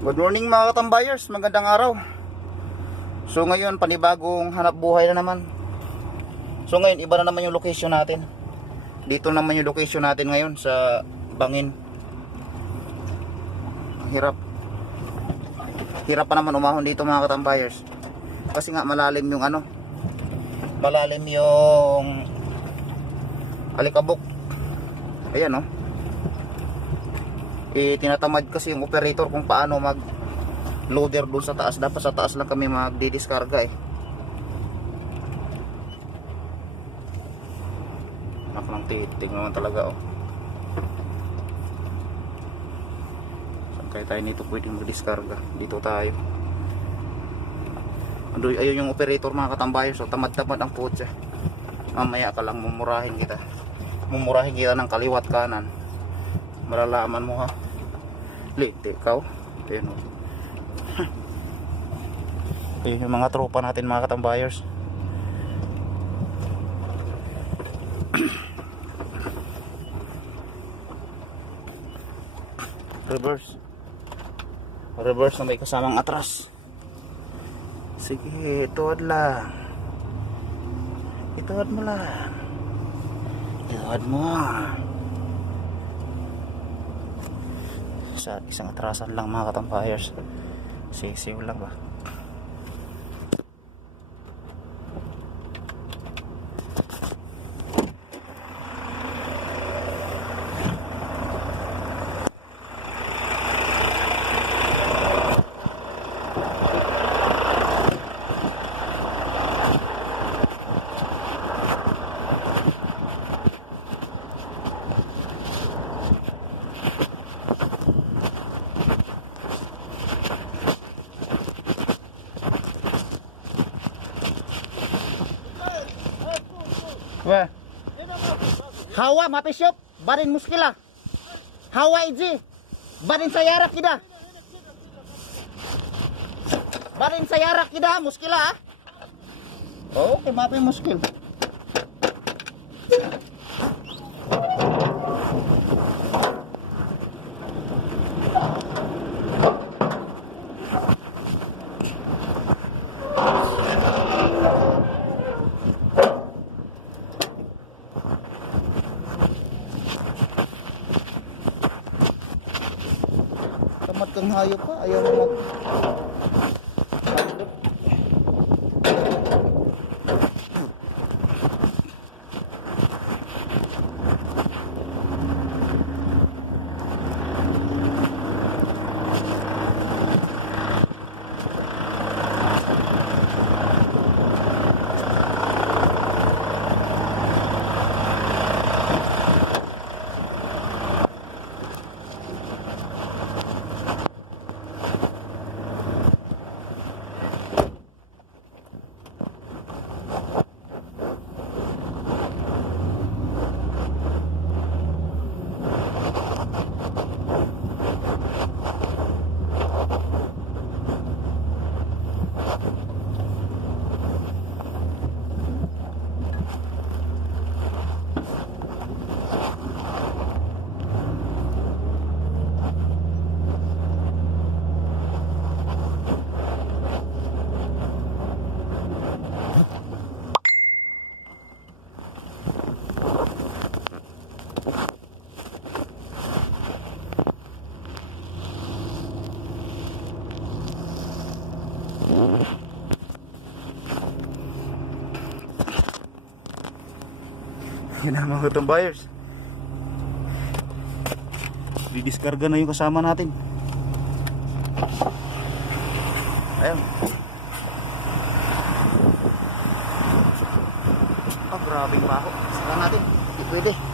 Good morning mga katambayers, magandang araw. So ngayon panibagong hanap buhay na naman. So ngayon iba na naman yung location natin. Dito naman yung location natin ngayon sa Bangin. Hirap. Hirap pa naman umahon dito mga katambayers. Kasi nga malalim yung ano. Malalim yung alikabok. Ayan oh eh tinatamad kasi yung operator kung paano mag loader doon sa taas. Dapat sa taas lang kami magdidiskarga eh. Anak ng titig naman talaga oh. Saan kaya tayo nito pwedeng magdiskarga? Dito tayo. Ando, ayun yung operator mga katambayo so tamad-tamad ang kotse. Mamaya ka lang mumurahin kita. Mumurahin kita ng kaliwat kanan. Malalaman mo ha late ikaw? Ayun o ayun yung mga tropa natin mga katambayers. Reverse. Reverse na may kasamang atras. Sige ituad lang ituad mo lang ituad mo sa isang atrasan lang mga katampayers. Sisiw lang ba Weh. Hawa mapisyop, barin muskila. Hawa iji, barin sayara kida. Barin sayara kida muskila ah. Oh, okay, mapi muskil. Kang hayop pa, ayaw mo mag... Yan ang mga tambayers. Didiskarga na yung kasama natin. Ayan. Ah, grabing baho. Saka natin. Hindi pwede.